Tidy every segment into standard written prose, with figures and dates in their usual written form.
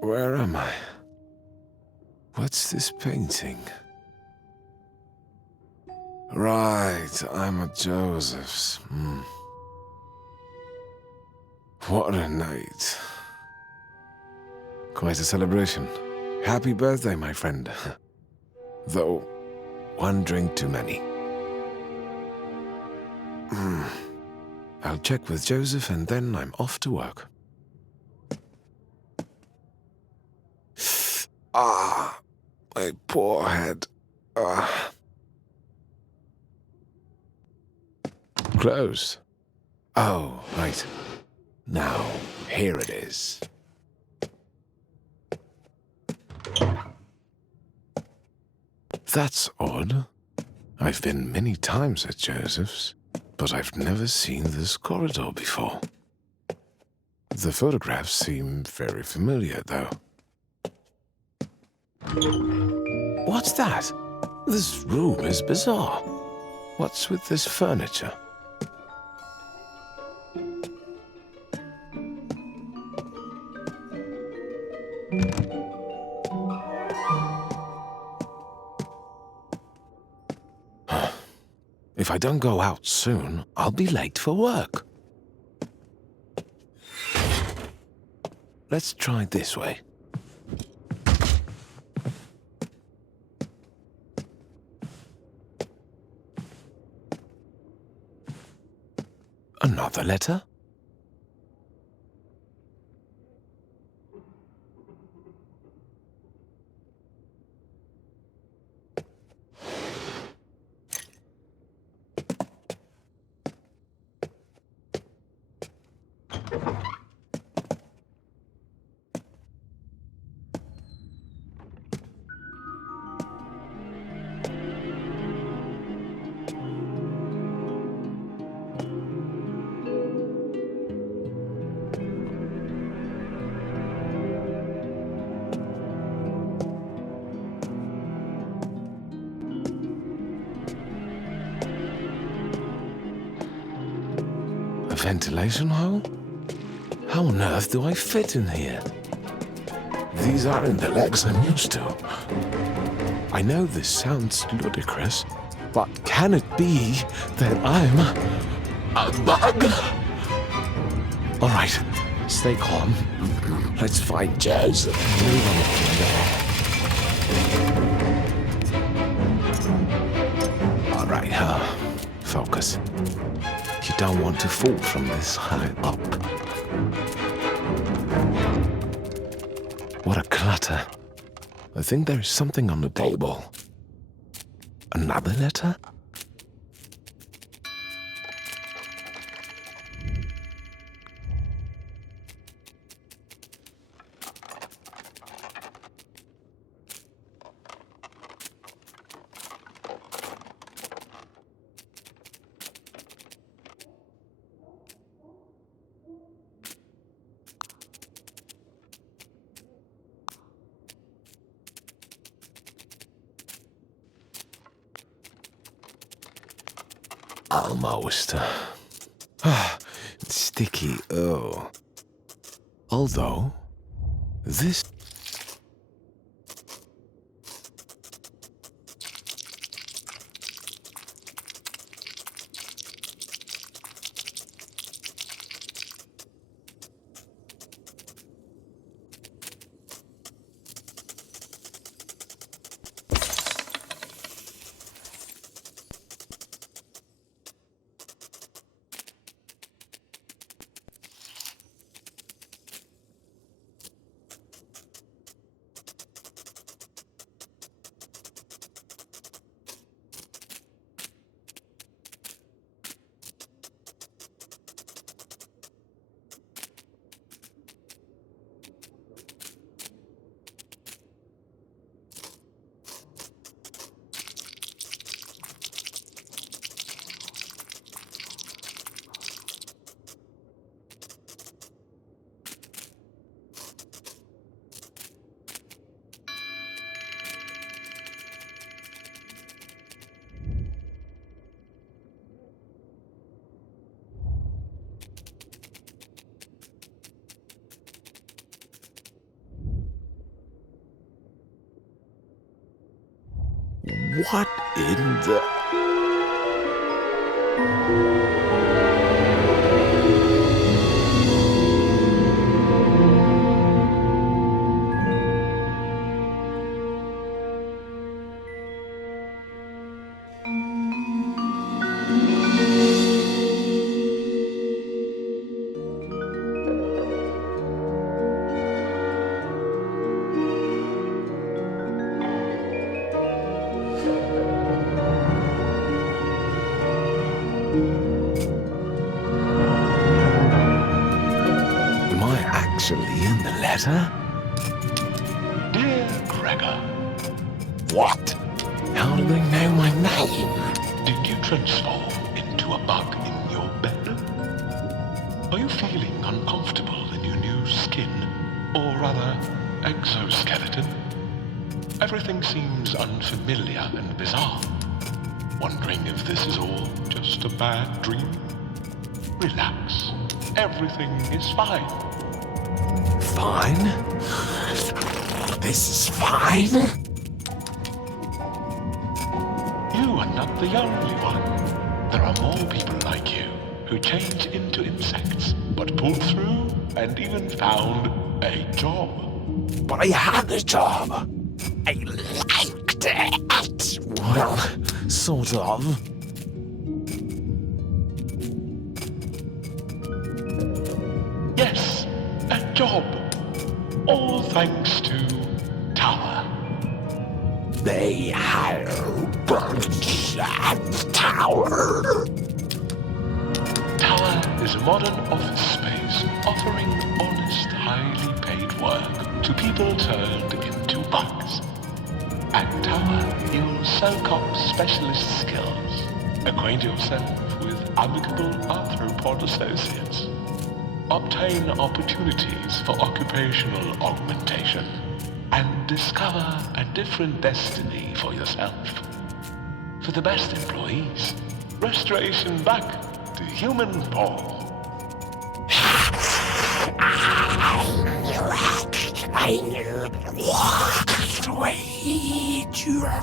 Where am I? What's this painting? Right, I'm at Joseph's. What a night. Quite a celebration. Happy birthday, my friend. Though, one drink too many. I'll check with Joseph and then I'm off to work. My poor head. Closed. Oh, right. Now, here it is. That's odd. I've been many times at Joseph's, but I've never seen this corridor before. The photographs seem very familiar, though. What's that? This room is bizarre. What's with this furniture? If I don't go out soon, I'll be late for work. Let's try this way. Another letter? A ventilation hole? How on earth do I fit in here? These aren't the legs I'm used to. I know this sounds ludicrous, but can it be that I'm a bug? All right, stay calm. Let's find Joseph. Move on from there. All right, focus. You don't want to fall from this high up. What a clutter. I think there's something on the table. Another letter? Almost. Sticky, oh. Although, this... What in the... Actually in the letter? Dear Gregor, What? How do they know my name? did you transform into a bug in your bed? Are you feeling uncomfortable in your new skin, or rather, exoskeleton? Everything seems unfamiliar and bizarre. Wondering if this is all just a bad dream? Relax. Everything is fine. Fine? This is fine? You are not the only one. There are more people like you who change into insects, but pulled through and even found a job. But I had a job. I liked it. Well, sort of. Yes, a job. All thanks to Tower. They have burnt that tower. Tower is a modern office space offering honest, highly paid work to people turned into bugs. At Tower, you'll soak up specialist skills, acquaint yourself with amicable arthropod associates, obtain opportunities for occupational augmentation, and discover a different destiny for yourself. For the best employees, restoration back to human form. I wait, you are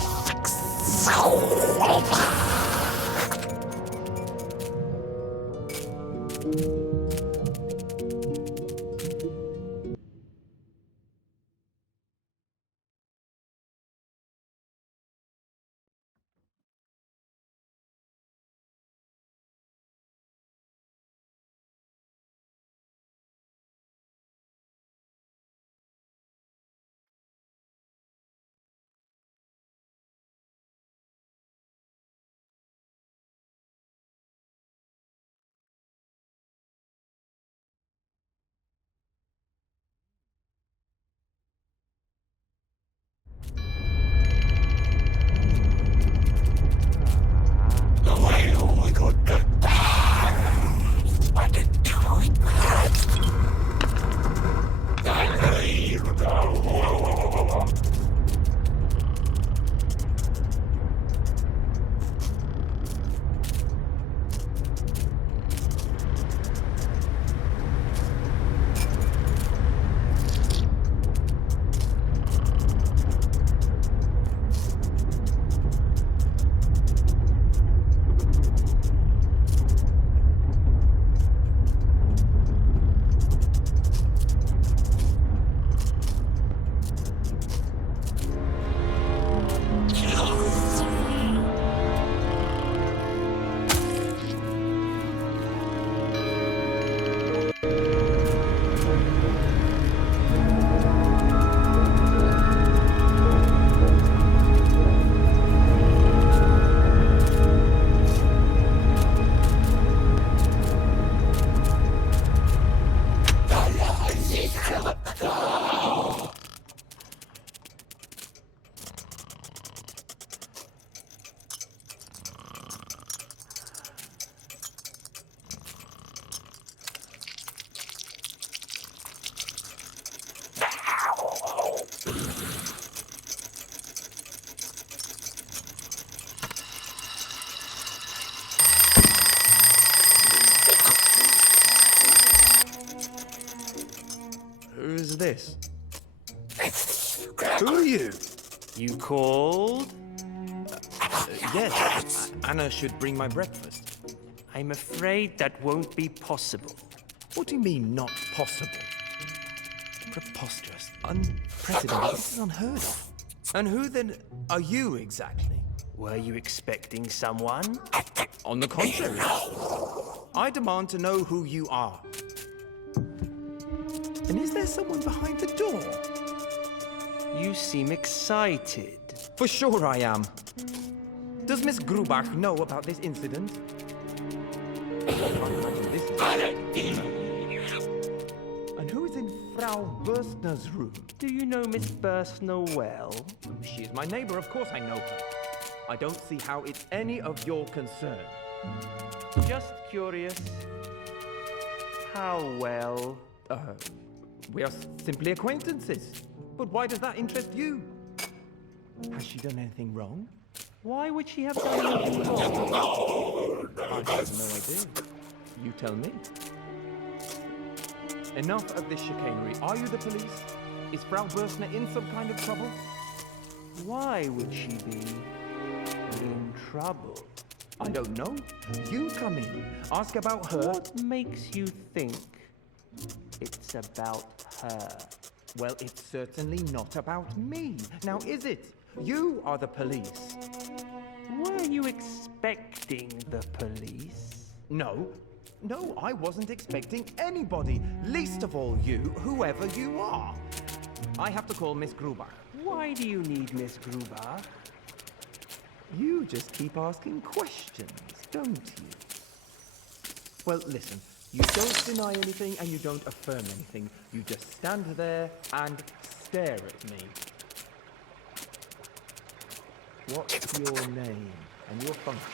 Who's this? Who are you? You called? Yes, Anna should bring my breakfast. I'm afraid that won't be possible. What do you mean, not possible? Preposterous, unprecedented, this is unheard of. And who then are you exactly? Were you expecting someone? On the contrary, I demand to know who you are. And is there someone behind the door? You seem excited. For sure I am. Does Miss Grubach know about this incident? I can't imagine this. And who is in Frau Bürstner's room? Do you know Miss Bürstner well? She is my neighbor, of course I know her. I don't see how it's any of your concern. Just curious. How well? We are simply acquaintances. But why does that interest you? Has she done anything wrong? Why would she have done anything wrong? I have no idea. You tell me. Enough of this chicanery. Are you the police? Is Frau Bürstner in some kind of trouble? Why would she be in trouble? I don't know. You come in. Ask about her. What makes you think it's about her? Well, it's certainly not about me. Now, is it? You are the police. Were you expecting the police? No. No, I wasn't expecting anybody. Least of all you, whoever you are. I have to call Miss Grubach. Why do you need Miss Grubach? You just keep asking questions, don't you? Well, listen. You don't deny anything and you don't affirm anything. You just stand there and stare at me. What's your name and your function?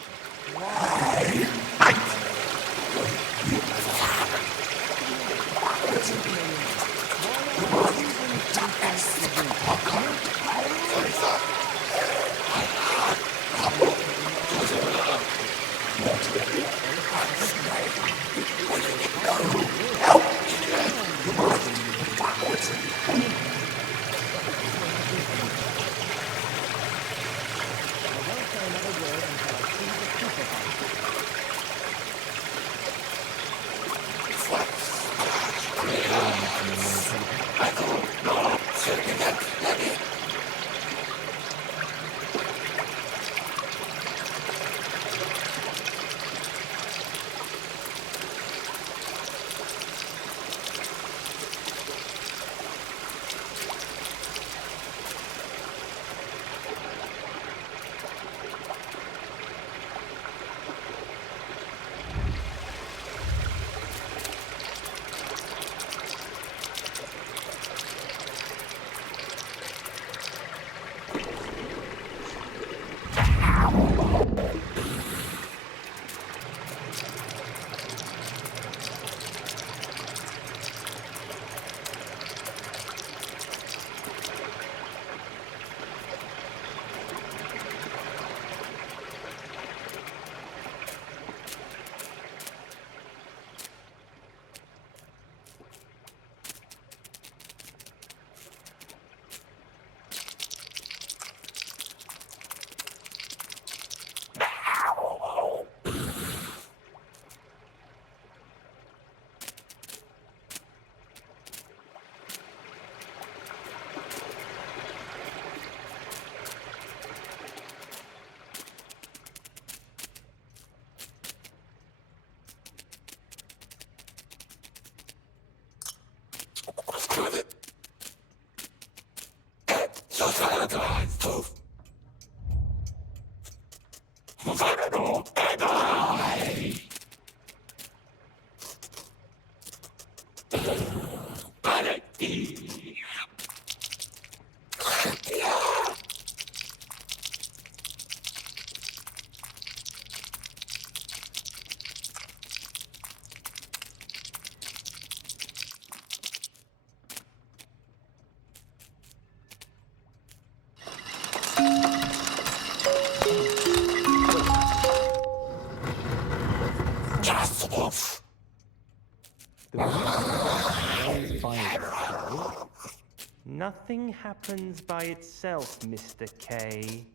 Nothing happens by itself, Mr. K.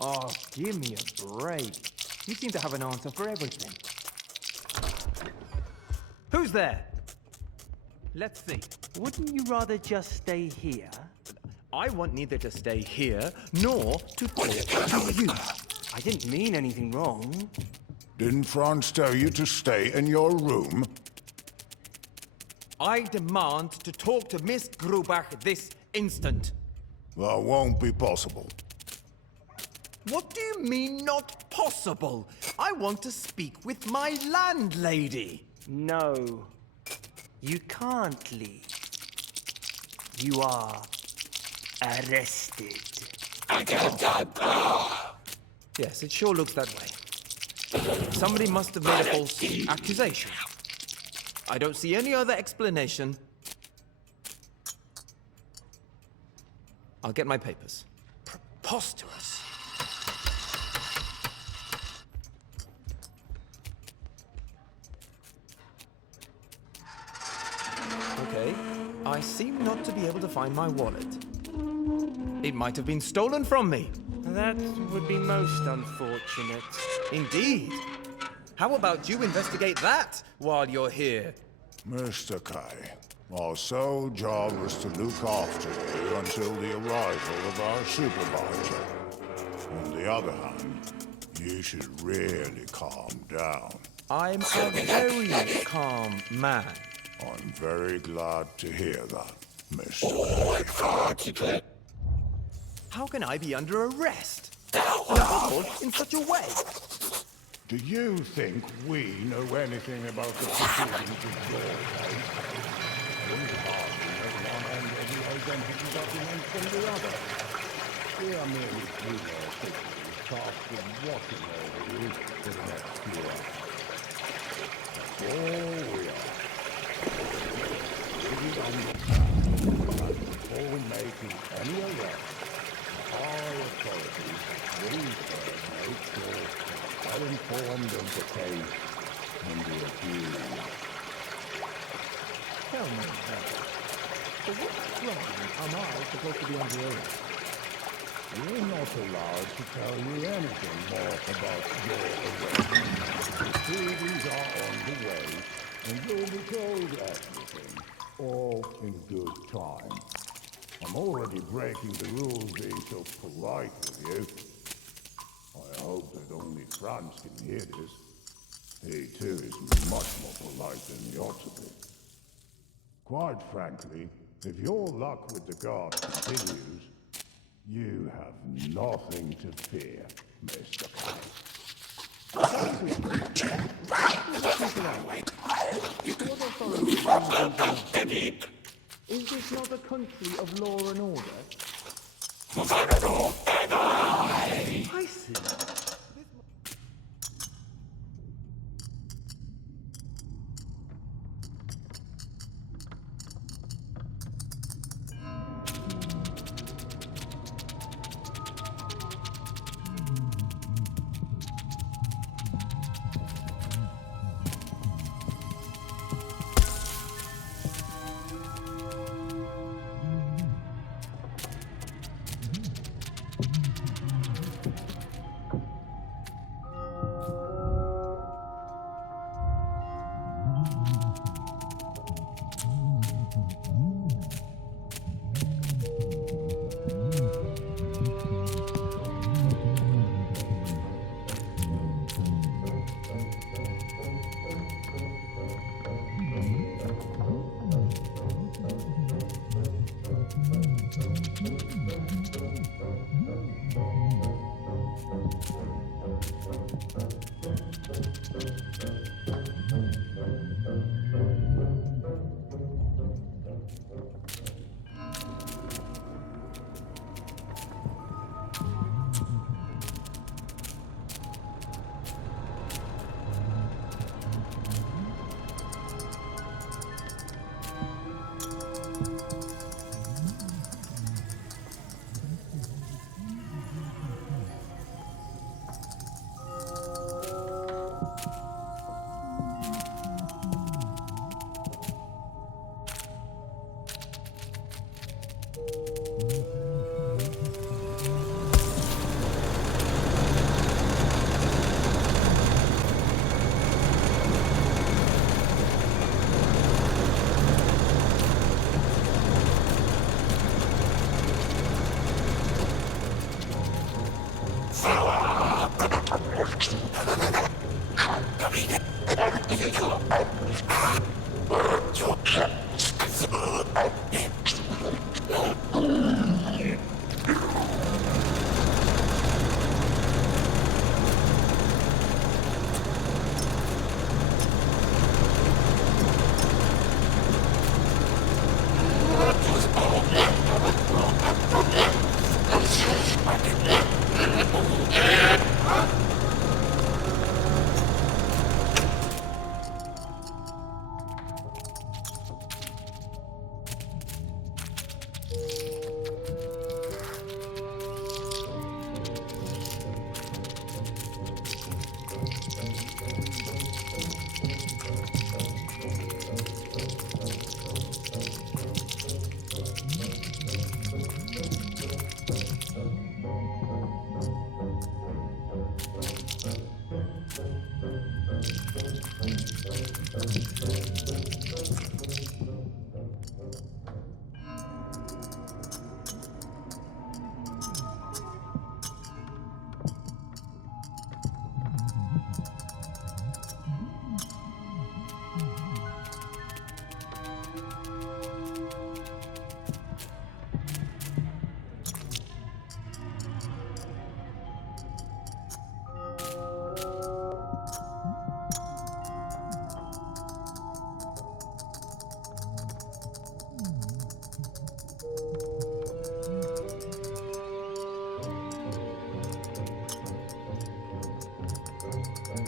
Oh, give me a break. You seem to have an answer for everything. Who's there? Let's see. Wouldn't you rather just stay here? I want neither to stay here nor to talk to you. I didn't mean anything wrong. Didn't Franz tell you to stay in your room? I demand to talk to Miss Grubach this instant. That won't be possible. What do you mean, not possible? I want to speak with my landlady. No. You can't leave. You are arrested. Yes, it sure looks that way. Somebody must have made a false accusation. I don't see any other explanation. I'll get my papers. Preposterous. Okay, I seem not to be able to find my wallet. It might have been stolen from me. That would be most unfortunate. Indeed. How about you investigate that while you're here? Mr. Kai, our sole job is to look after you until the arrival of our supervisor. On the other hand, you should really calm down. I'm a very calm man. I'm very glad to hear that, Mr. Kai. How can I be under arrest? No, in such a way. Do you think we know anything about the proceedings of your case? We hardly know one end of the identity document from the other. We are merely three officials tasked with watching over you for the next few hours. That's all we are. Please understand that before we make any arrest, our authorities will first make sure are informed of the case and the accused. Tell me, for what crime am I supposed to be under arrest? We're not allowed to tell you anything more about your arrest. Proceedings are on the way, and you'll be told everything, all in good time. I'm already breaking the rules being so polite with you. I hope that only Franz can hear this. He too is much more polite than he ought to be. Quite frankly, if your luck with the guard continues, you have nothing to fear, Mr. Is this not a country of law and order? I see.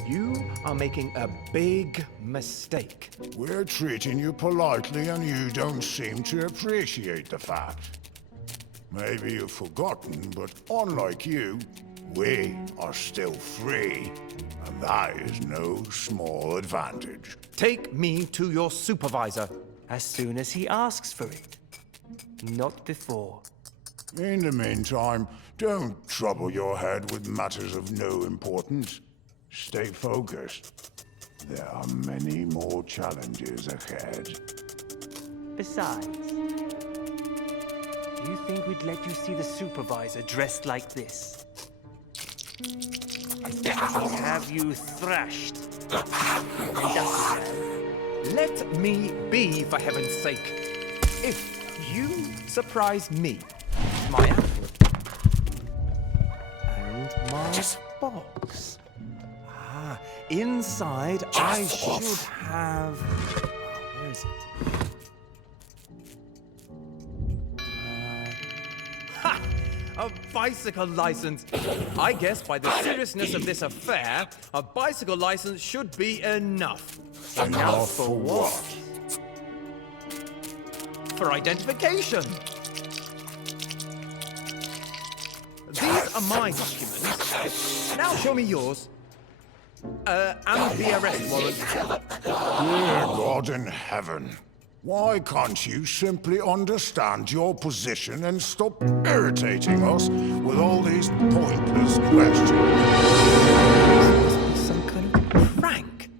You are making a big mistake. We're treating you politely and you don't seem to appreciate the fact. Maybe you've forgotten, but unlike you, we are still free. And that is no small advantage. Take me to your supervisor. As soon as he asks for it. Not before. In the meantime, don't trouble your head with matters of no importance. Stay focused. There are many more challenges ahead. Besides, do you think we'd let you see the supervisor dressed like this? He'd have you thrashed. And dusted. Let me be, for heaven's sake. If you surprise me, my outfit, and my box. Inside, I should have... where is it? Ha! A bicycle license! I guess by the seriousness of this affair, a bicycle license should be enough. Enough for what? For identification. These are my documents. Now show me yours. And the arrest warrant. Dear God in heaven, why can't you simply understand your position and stop irritating us with all these pointless questions? This must be some kind of prank.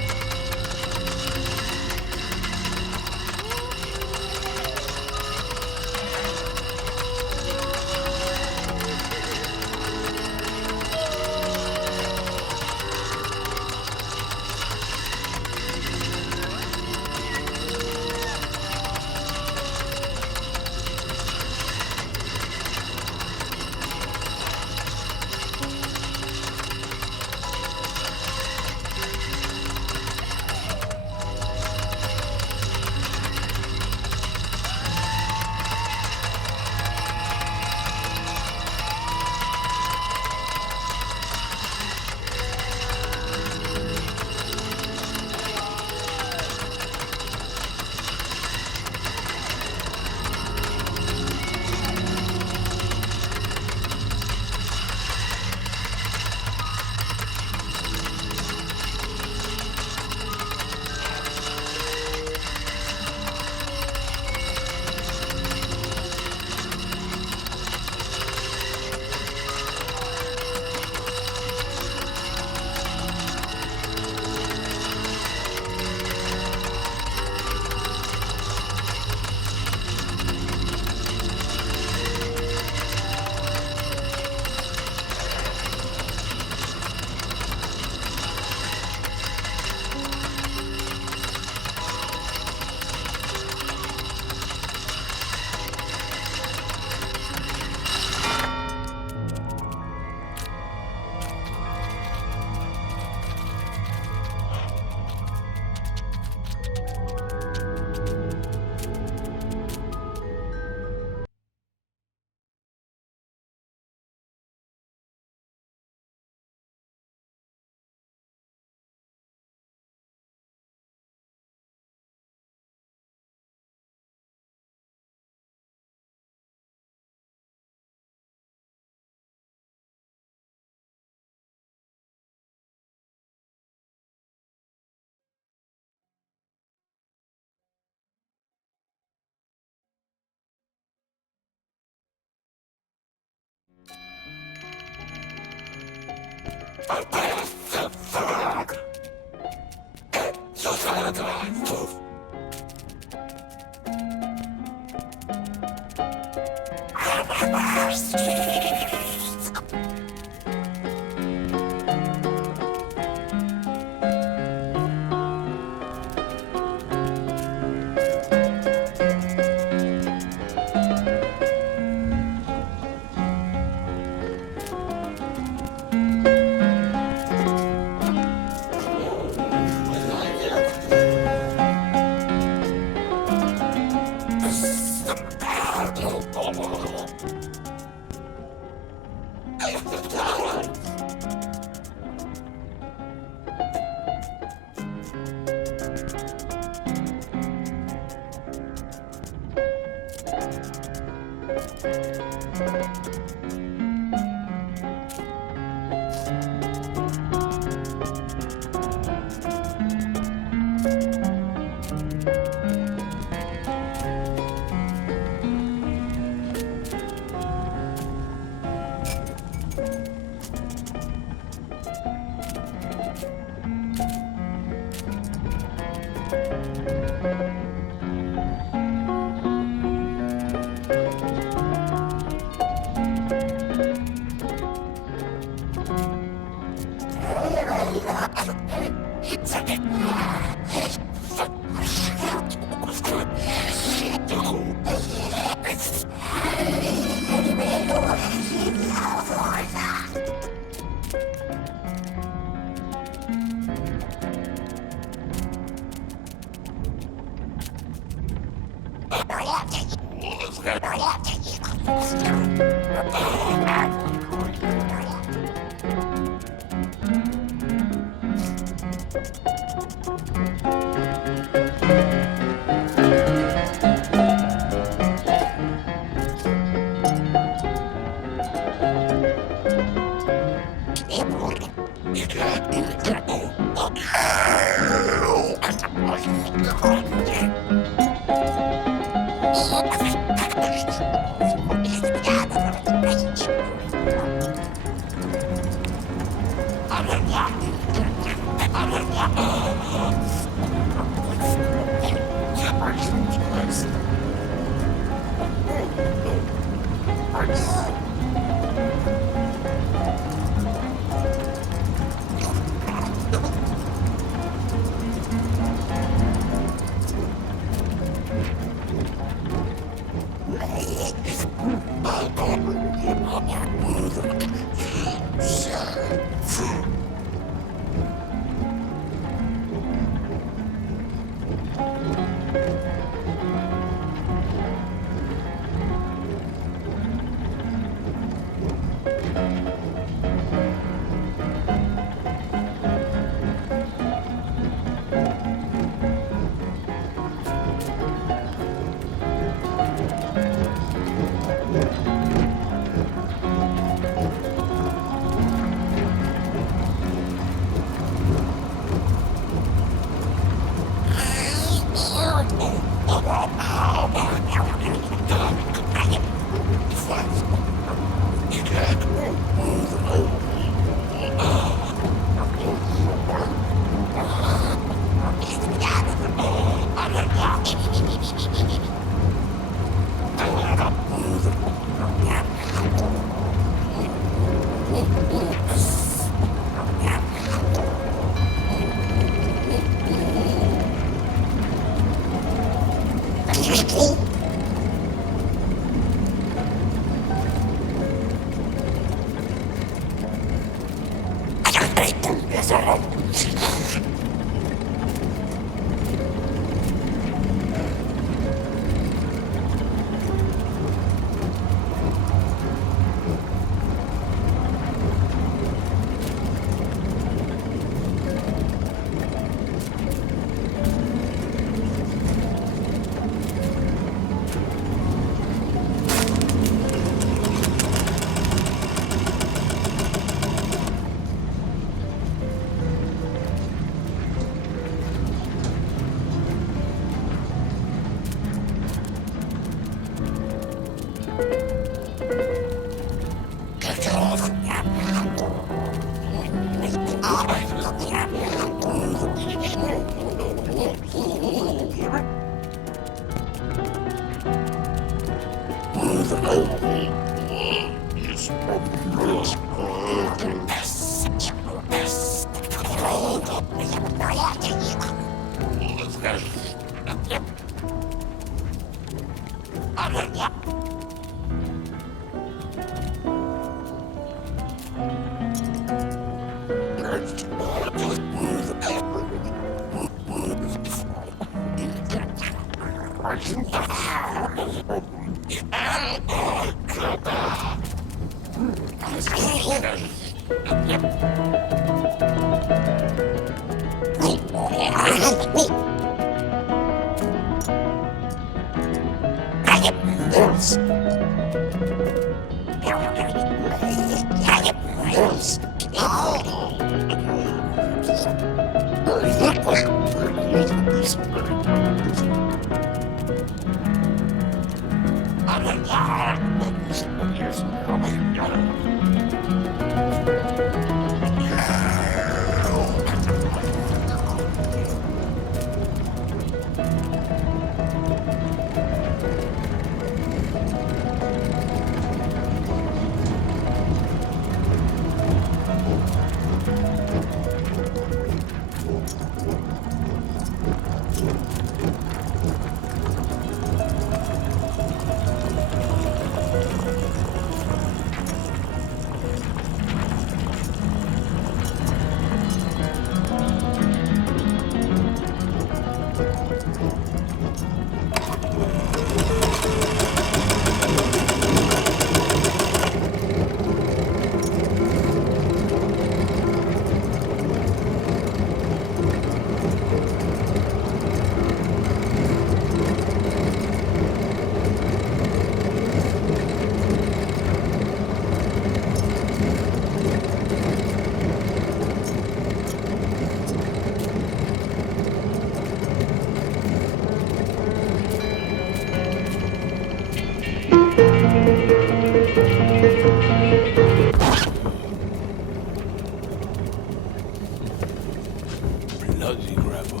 Bloody gravel.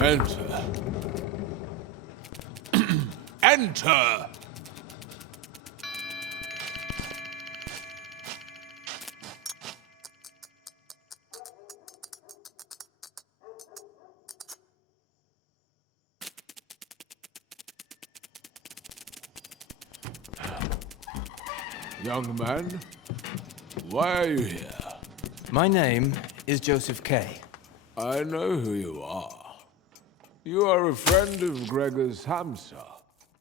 Enter. Enter! Young man, why are you here? My name is Joseph Kay. I know who you are. You are a friend of Gregor's hamster.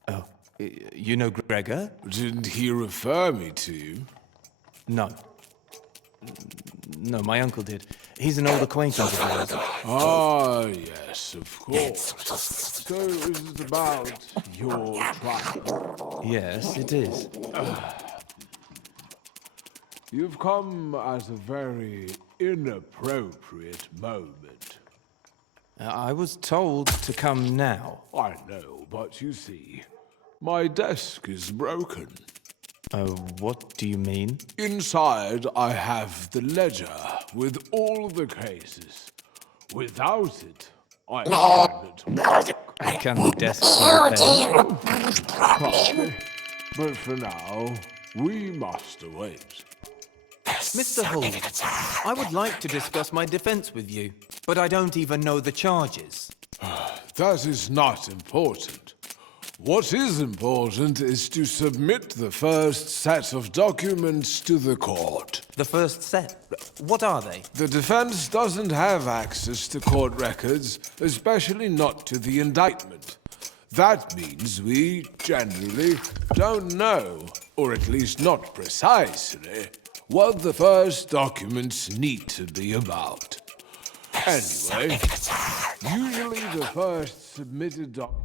Oh, you know Gregor? Didn't he refer me to you? No. No, my uncle did. He's an old acquaintance of ours. Ah, yes, of course. So is it about your trial? Yes, it is. You've come at a very inappropriate moment. I was told to come now. I know, but you see, my desk is broken. What do you mean? Inside, I have the ledger with all the cases. Without it, I cannot. Can the desk be repaired? Probably. But for now, we must await. Mr. Holmes, I would like to discuss my defense with you, but I don't even know the charges. That is not important. What is important is to submit the first set of documents to the court. The first set? What are they? The defense doesn't have access to court records, especially not to the indictment. That means we generally don't know, or at least not precisely, what the first documents need to be about. Anyway, usually the first submitted document.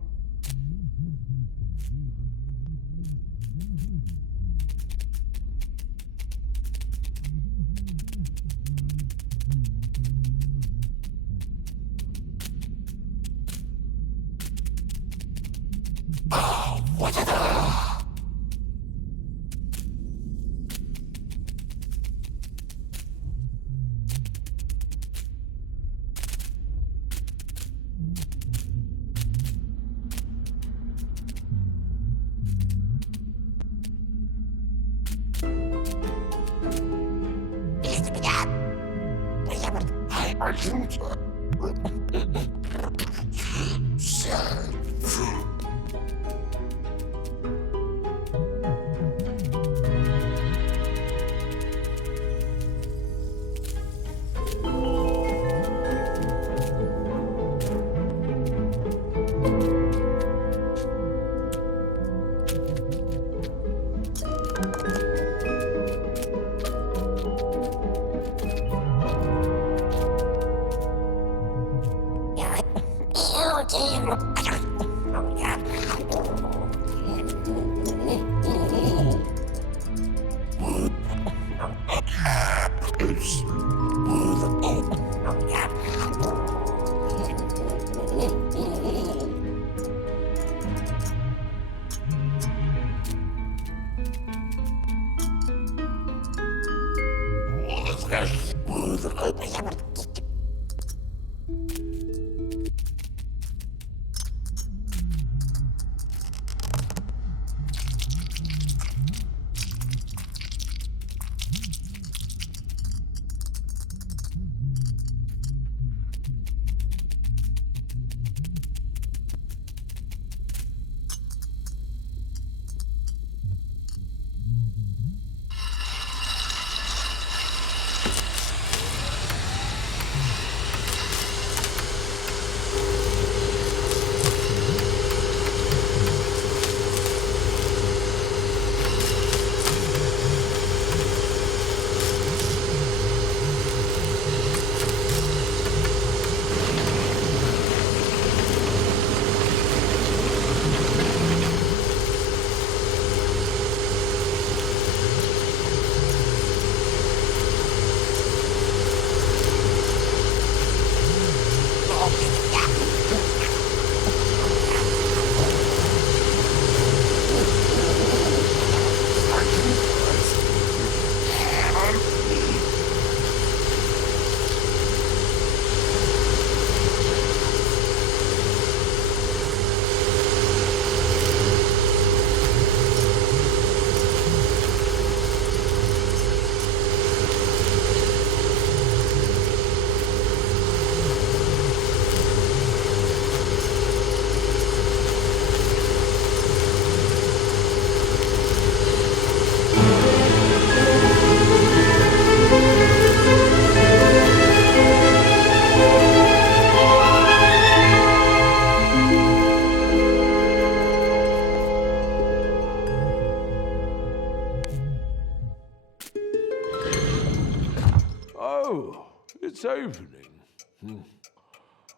It's opening.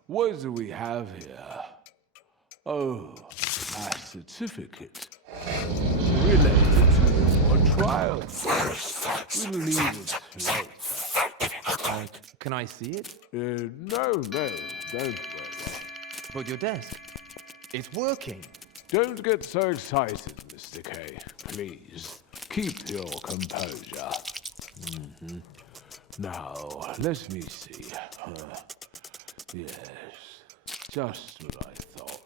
What do we have here? Oh, a certificate. Related to your trial. We'll leave it later. Can I see it? No, don't worry. But your desk. It's working. Don't get so excited, Mr. K. Please, keep your composure. Now, let me see. Yes, just what I thought.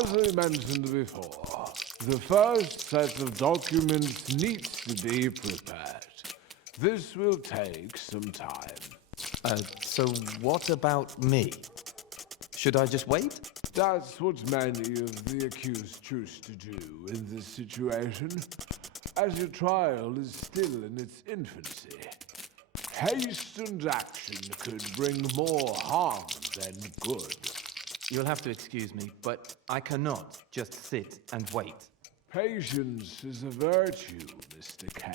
As I mentioned before, the first set of documents needs to be prepared. This will take some time. So what about me? Should I just wait? That's what many of the accused choose to do in this situation, as your trial is still in its infancy. Hastened action could bring more harm than good. You'll have to excuse me, but I cannot just sit and wait. Patience is a virtue, Mr. K.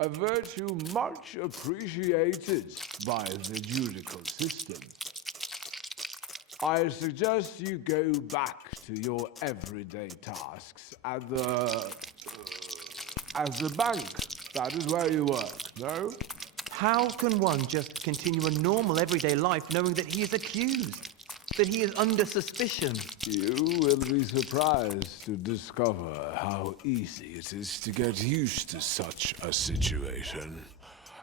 A virtue much appreciated by the judicial system. I suggest you go back to your everyday tasks at the bank. That is where you work, no? How can one just continue a normal everyday life knowing that he is accused? That he is under suspicion? You will be surprised to discover how easy it is to get used to such a situation.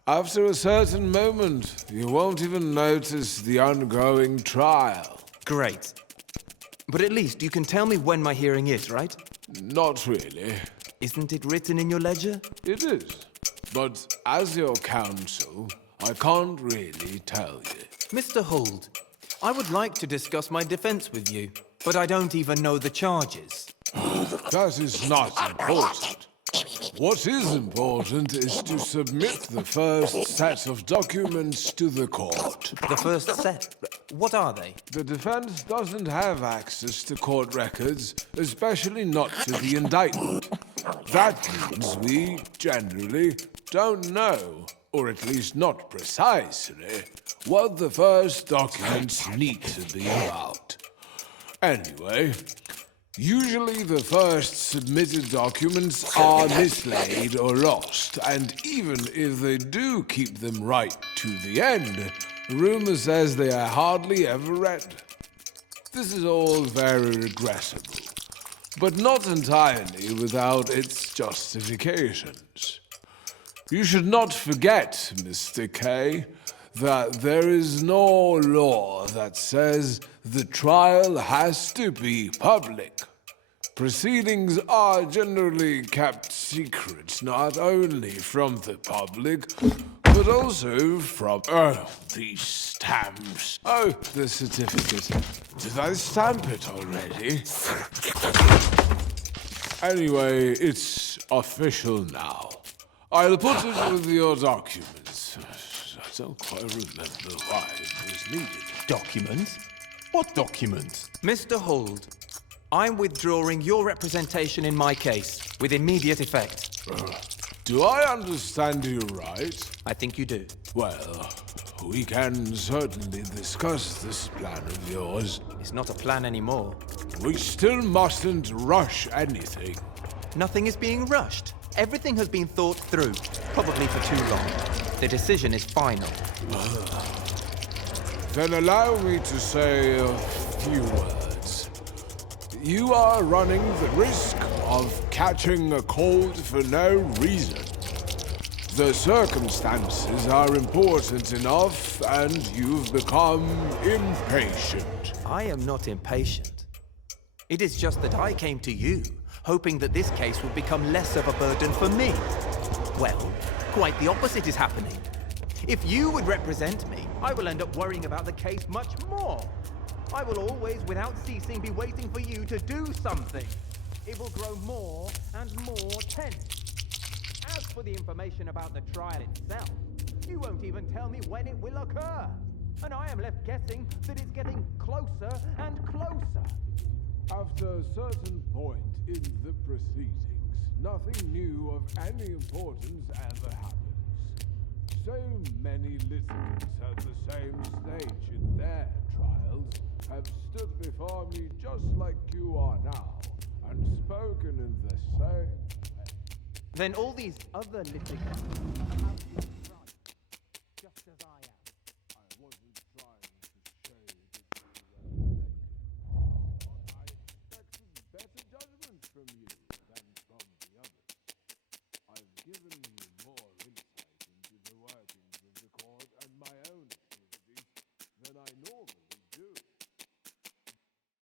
After a certain moment, you won't even notice the ongoing trial. Great. But at least you can tell me when my hearing is, right? Not really. Isn't it written in your ledger? It is. But as your counsel, I can't really tell you. Mr. Hold, I would like to discuss my defense with you, but I don't even know the charges. That is not important. What is important is to submit the first set of documents to the court. The first set? What are they? The defense doesn't have access to court records, especially not to the indictment. That means we, generally, don't know, or at least not precisely, what the first documents need to be about. Anyway, usually the first submitted documents are mislaid or lost, and even if they do keep them right to the end, rumor says they are hardly ever read. This is all very regrettable, but not entirely without its justifications. You should not forget, Mr. K, that there is no law that says the trial has to be public. Proceedings are generally kept secret, not only from the public, but also from... Oh, these stamps. Oh, the certificate. Did I stamp it already? Anyway, it's official now. I'll put it with your documents. I don't quite remember why it was needed. Documents? What documents? Mr. Hold, I'm withdrawing your representation in my case with immediate effect. Do I understand you right? I think you do. Well, we can certainly discuss this plan of yours. It's not a plan anymore. We still mustn't rush anything. Nothing is being rushed. Everything has been thought through, probably for too long. The decision is final. Then allow me to say a few words. You are running the risk of catching a cold for no reason. The circumstances are important enough, and you've become impatient. I am not impatient. It is just that I came to you, hoping that this case would become less of a burden for me. Well, quite the opposite is happening. If you would represent me, I will end up worrying about the case much more. I will always, without ceasing, be waiting for you to do something. It will grow more and more tense. As for the information about the trial itself, you won't even tell me when it will occur. And I am left guessing that it's getting closer and closer. After a certain point in the proceedings, nothing new of any importance ever happens. So many litigants at the same stage in their trials have stood before me just like you are now, and spoken in the same way. Then all these other litigants